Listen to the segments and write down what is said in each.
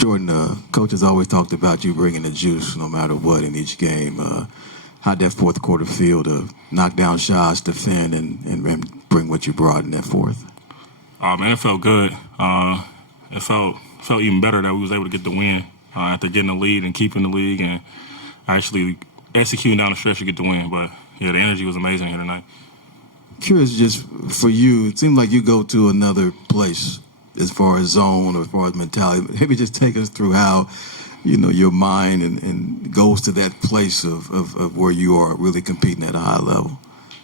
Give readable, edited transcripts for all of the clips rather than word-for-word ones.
Jordan, coach has always talked about you bringing the juice no matter what in each game. How'd that fourth quarter feel to knock down shots, defend, and bring what you brought in that fourth? Man, it felt good. It felt even better that we was able to get the win after getting the lead and keeping the lead and actually executing down the stretch to get the win. But, yeah, the energy was amazing here tonight. Curious just for you, it seems like you go to another place as far as zone or as far as mentality. Maybe just take us through how, your mind and goes to that place of where you are really competing at a high level.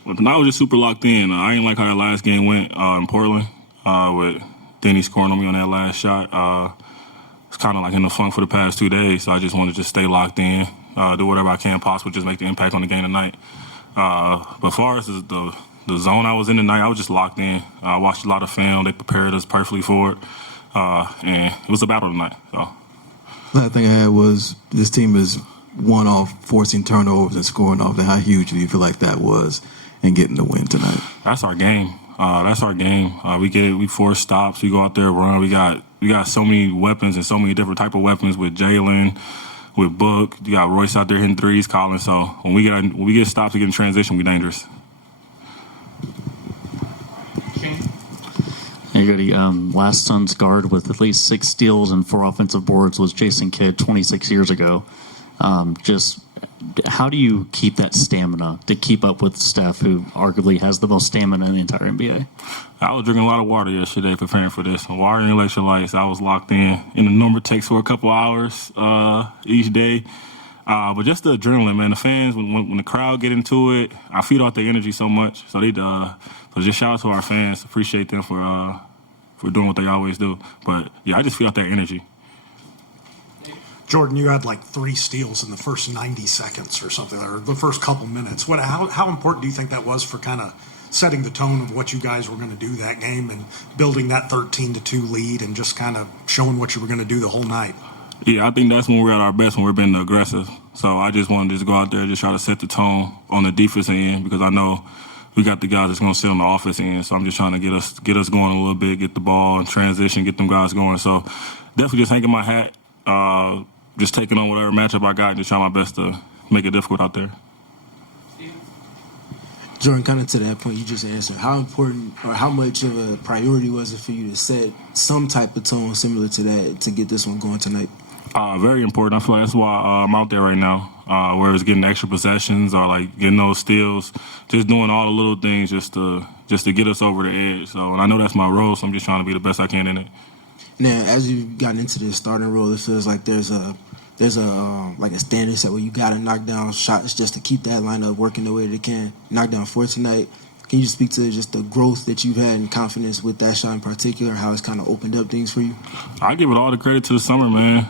Well, tonight I was just super locked in. I didn't like how that last game went in Portland with Denny scoring on me on that last shot. It's kind of like in the funk for the past 2 days, so I just wanted to just stay locked in, do whatever I can possible, just make the impact on the game tonight. But as far as the zone I was in tonight, I was just locked in. I watched a lot of film. They prepared us perfectly for it. And it was a battle tonight. So. Last thing I had was this team is one off forcing turnovers and scoring off. How huge do you feel like that was in getting the win tonight? That's our game. We force stops. We go out there, run. We got so many weapons and so many different type of weapons with Jalen, with Book. You got Royce out there hitting threes, Colin. So when we get stops, we get in transition, we're dangerous. Last Suns guard with at least 6 steals and 4 offensive boards was Jason Kidd 26 years ago. Just how do you keep that stamina to keep up with Steph, who arguably has the most stamina in the entire NBA? I was drinking a lot of water yesterday preparing for this. Water and electrolytes. I was locked in the number takes for a couple hours each day. But just the adrenaline, man. The fans, when the crowd get into it, I feed off their energy so much. So so just shout out to our fans. Appreciate them for doing what they always do. But yeah, I just feed off their energy. Jordan, you had like 3 steals in the first 90 seconds or something, or the first couple minutes. How important do you think that was for kind of setting the tone of what you guys were going to do that game and building that 13-2 lead and just kind of showing what you were going to do the whole night? Yeah, I think that's when we're at our best, when we're being aggressive. So I just wanted to just go out there and just try to set the tone on the defense end because I know we got the guys that's going to sit on the offense end. So I'm just trying to get us going a little bit, get the ball in transition, get them guys going. So definitely just hanging my hat, just taking on whatever matchup I got and just trying my best to make it difficult out there. Jordan, kind of to that point you just answered, how important or how much of a priority was it for you to set some type of tone similar to that to get this one going tonight? Very important. I feel like that's why I'm out there right now, where it's getting extra possessions or like getting those steals, just doing all the little things just to get us over the edge. So, and I know that's my role, so I'm just trying to be the best I can in it. Now, as you've gotten into this starting role, it feels like there's a standard set where you got to knock down shots just to keep that lineup working the way they can. Knock down 4 tonight. Can you just speak to just the growth that you've had and confidence with that shot in particular, how it's kind of opened up things for you? I give it all the credit to the summer, man.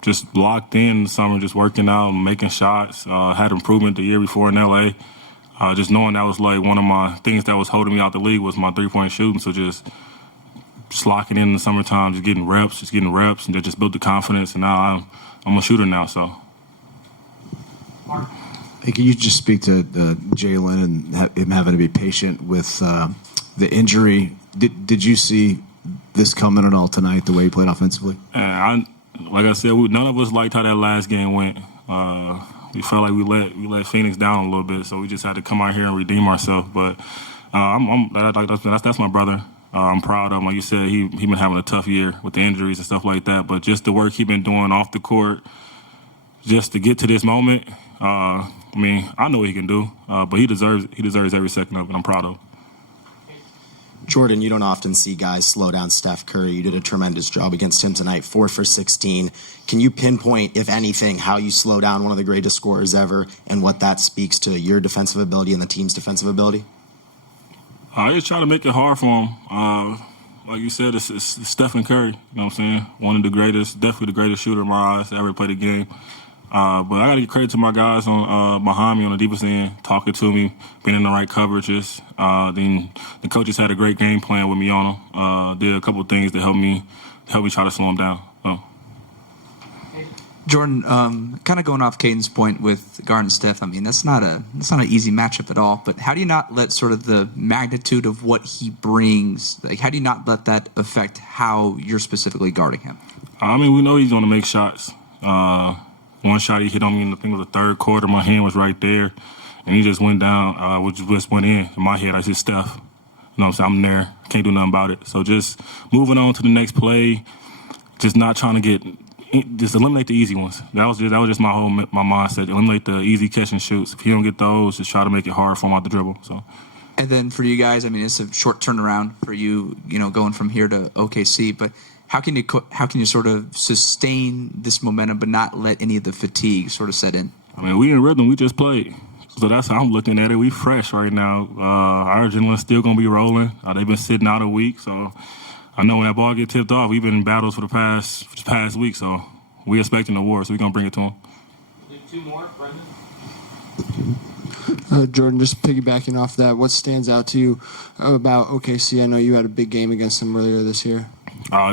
Just locked in the summer, just working out, making shots. Had improvement the year before in L.A. Just knowing that was like one of my things that was holding me out the league was my three-point shooting. So just locking in the summertime, just getting reps, and that just built the confidence. And now I'm a shooter now, so. Hey, can you just speak to Jalen and him having to be patient with the injury? Did you see this coming at all tonight, the way he played offensively? Like I said, none of us liked how that last game went. We felt like we let Phoenix down a little bit, so we just had to come out here and redeem ourselves. But that's my brother. I'm proud of him. Like you said, he been having a tough year with the injuries and stuff like that. But just the work he been doing off the court, just to get to this moment. I know what he can do, but he deserves every second of it. I'm proud of him. Jordan, you don't often see guys slow down Steph Curry. You did a tremendous job against him tonight, 4 for 16. Can you pinpoint, if anything, how you slow down one of the greatest scorers ever and what that speaks to your defensive ability and the team's defensive ability? I just try to make it hard for him. Like you said, it's Stephen Curry, you know what I'm saying? One of the greatest, definitely the greatest shooter in my eyes to ever play the game. But I got to give credit to my guys on behind me on the deepest end, talking to me, being in the right coverages. Then the coaches had a great game plan with me on them. Did a couple of things to help me try to slow them down. So. Jordan, kind of going off Caden's point with Garden and Steph, I mean, that's not an easy matchup at all. But how do you not let sort of the magnitude of what he brings, like, how do you not let that affect how you're specifically guarding him? I mean, we know he's going to make shots. One shot he hit on me in, I think it was the third quarter. My hand was right there, and he just went down, which just went in. In my head, I said, Steph. You know what I'm saying? I'm there. Can't do nothing about it. So just moving on to the next play, just not trying to just eliminate the easy ones. That was just my mindset. Eliminate the easy catch and shoots. If you don't get those, just try to make it hard for him out the dribble. So. And then for you guys, I mean, it's a short turnaround for you, going from here to OKC. But how can you sort of sustain this momentum, but not let any of the fatigue sort of set in? I mean, we in rhythm. We just played. So that's how I'm looking at it. We fresh right now. Our adrenaline's still going to be rolling. They've been sitting out a week, so I know when that ball get tipped off, we've been in battles for the past week, so we expecting a war, so we're going to bring it to them. Two more, Brendan. Jordan, just piggybacking off that, what stands out to you about OKC? I know you had a big game against them earlier this year.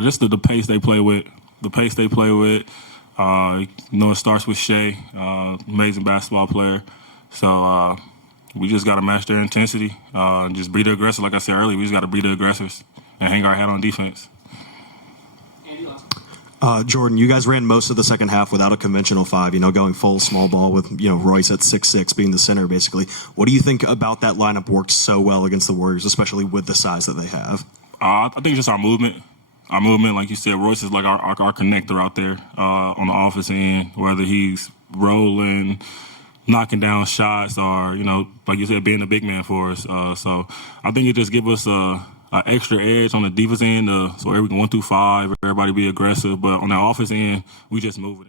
Just the pace they play with. It starts with Shea, amazing basketball player. So we just got to match their intensity and just be the aggressor. Like I said earlier, we just got to be the aggressors and hang our hat on defense. Jordan, you guys ran most of the second half without a conventional five, going full small ball with, Royce at 6'6", being the center, basically. What do you think about that lineup worked so well against the Warriors, especially with the size that they have? I think just our movement. Our movement, like you said, Royce is like our connector out there on the offense end, whether he's rolling, knocking down shots, or, like you said, being a big man for us. So I think it just gives us an extra edge on the defense end, so every 1 through 5, everybody be aggressive. But on the offense end, we just move it.